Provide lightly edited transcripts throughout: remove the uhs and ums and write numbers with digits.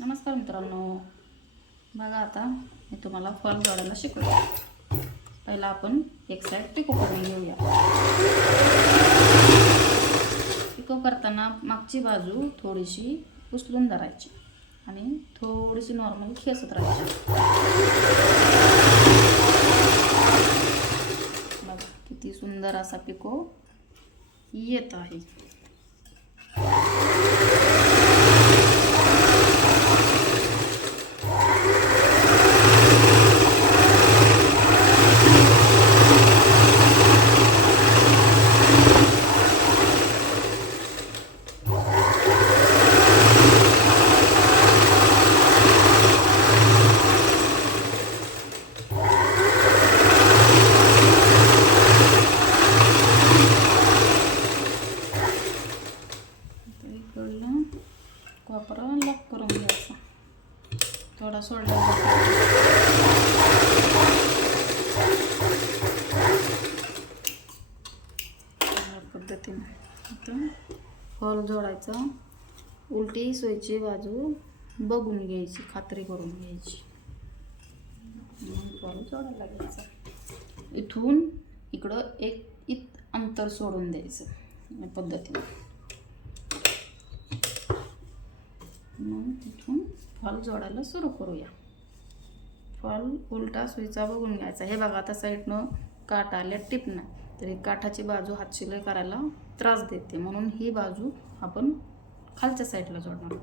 नमस्कार मित्रांनो, बघा आता मी तुम्हाला फॉल जोडायला शिकवते. पहिला आपण एक साईड पिको करून घेऊया. पिको करताना मागची बाजू थोडीशी उचलून धरायची आणि थोडीशी नॉर्मल खेचत राहायची. बघा किती सुंदर असा पिको येत आहे. वापरा लॉक करून घ्यायचा. थोडा सोडला या पद्धतीने आता फॉल जोडायचा. उलटी सोयची बाजू बघून घ्यायची, खात्री करून घ्यायची, फॉल जोडायला घ्यायचा. इथून इकडं एक अंतर सोडून द्यायचं या पद्धतीने. मग तिथून फॉल जोडायला सुरू करूया. फॉल उलटा सुईचा बघून घ्यायचा. हे बघा आता साईडनं काठ आल्या टिप नाही, तरी काठाची बाजू हात शिलाई करायला त्रास देते, म्हणून ही बाजू आपण खालच्या साईडला जोडणार.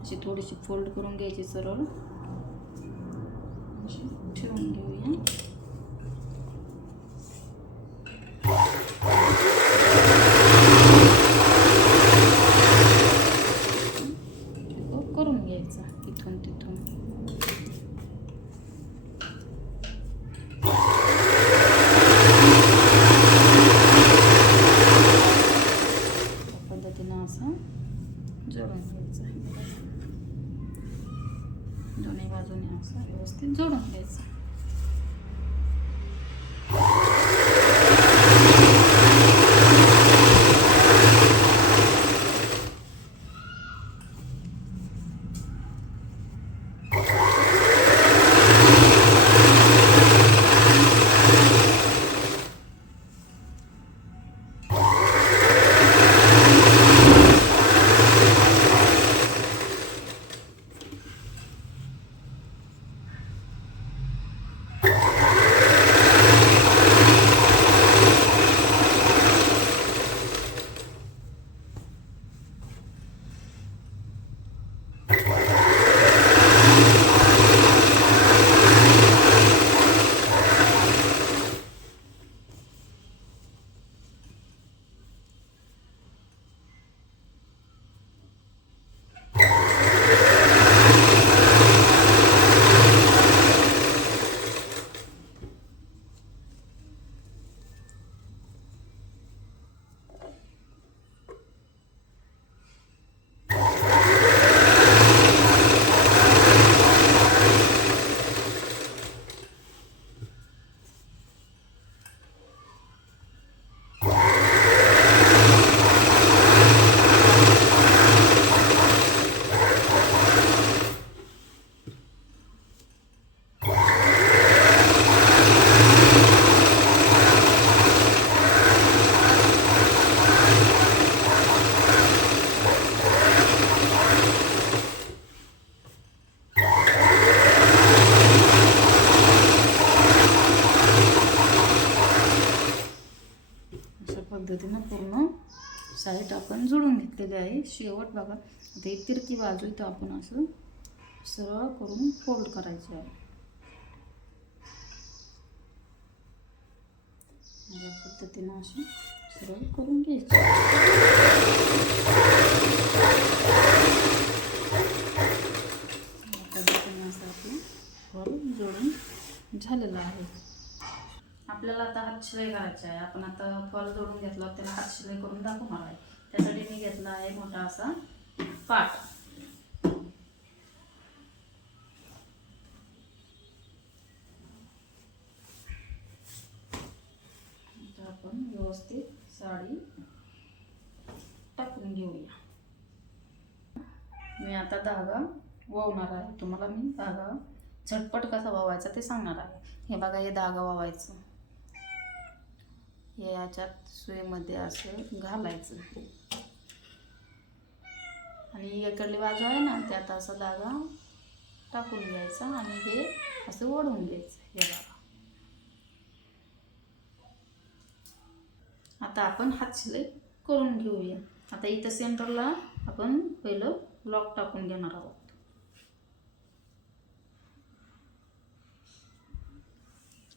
अशी थोडीशी फोल्ड करून घ्यायची, सरळ अशी ठेवून घेऊया. करून घ्यायचा इथून तिथून. पद्धतीनं असं जोडून घ्यायचं. दोन्ही बाजूने असं व्यवस्थित जोडून घ्यायचं. पद्धतीनं पूर्ण साईड आपण जोडून घेतलेली आहे. शेवट बघा आता एक तिरकी बाजू इथं आपण असं सरळ करून फोल्ड करायची आहे. या पद्धतीनं अशी सरळ करून घ्यायची. या पद्धतीनं असं आपलं फॉल जोडून झालेलं आहे. आपल्याला आता हात शिलाई करायची आहे. आपण आता फॉल जोडून घेतला, त्याला हात शिलाई करून दाखवणार आहे. त्यासाठी मी घेतला आहे मोठा असा पाट. आपण व्यवस्थित साडी टाकून घेऊया. मी आता धागा ववणार आहे. तुम्हाला मी धागा झटपट कसा ववायचा ते सांगणार आहे. हे बघा, हे धागा ववायचं, हे याच्यात सुईमध्ये असं घालायचं आणि इकडली बाजू आहे ना त्यात असा धागा टाकून घ्यायचा आणि हे असं ओढून घ्यायचं. हे बघा, आता आपण हात शिलाई करून घेऊया. आता इथं सेंटरला आपण पहिलं लॉक टाकून घेणार आहोत.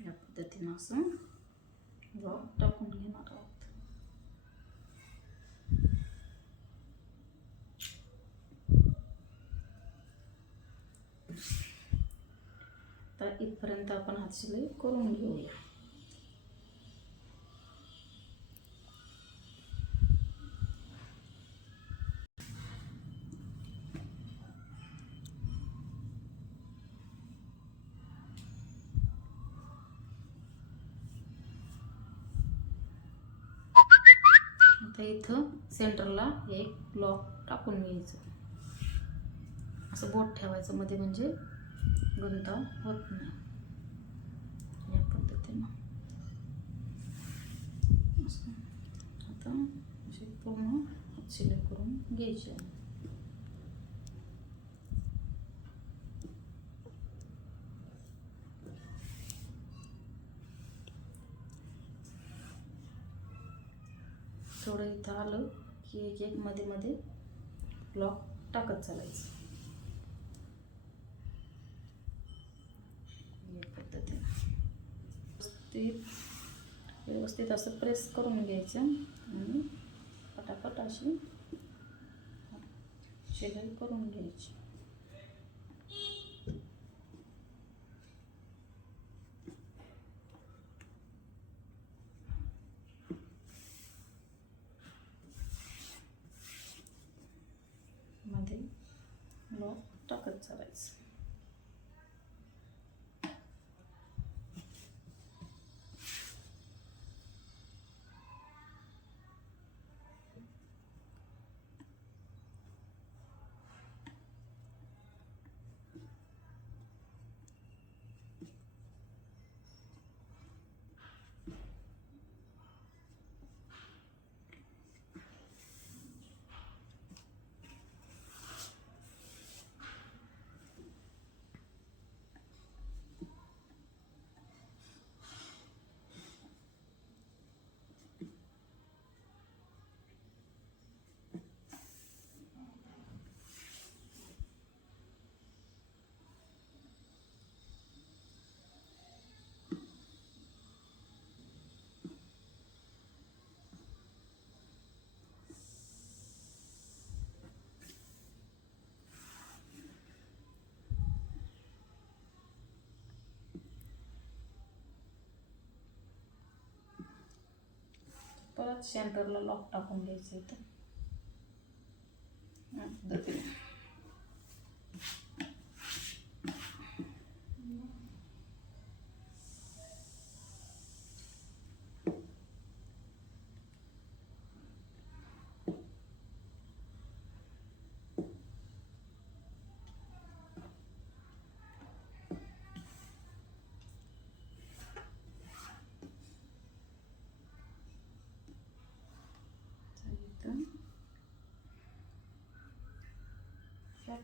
या पद्धतीनं असं लॉक टाकून घेणार आहोत. तर इथपर्यंत आपण हात शिलाई करून घेऊया. आता इथं सेंटरला एक लॉक टाकून घ्यायचं. असं बोट ठेवायचं मध्ये, म्हणजे गुंता होत नाही. या पद्धतीनं असं आता अशी पूर्ण शिलाई करून घ्यायची आहे. थोडं इथं आलं की एक एक मध्ये मध्ये लॉक टाकत चालायचं. या पद्धतीने व्यवस्थित असं प्रेस करून घ्यायचं आणि पटापट अशी शिलाई करून घ्यायची. मध्ये लॉक टाकत चालायचं. परत सेंटरला लॉक टाकून घ्यायचं इथं.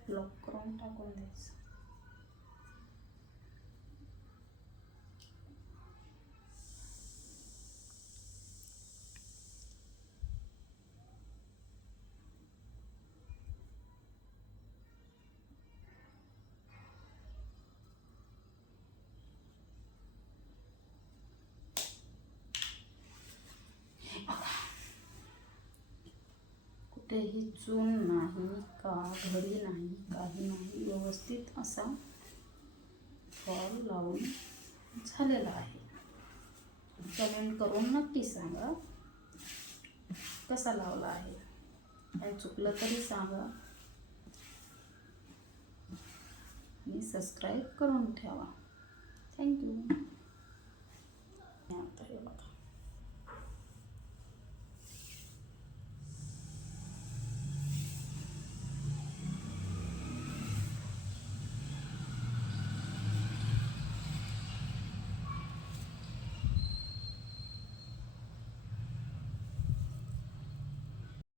लॉक करून टाकून द्यायचं. कुठेही चून नाही का, घडी नाही, काही नाही, व्यवस्थित असा फॉल लावून झालेला आहे. कमेंट करून नक्की सांगा कसा लावला आहे. काही चुकलं तरी सांगा आणि सबस्क्राईब करून ठेवा. थँक्यू. आता हे बघा.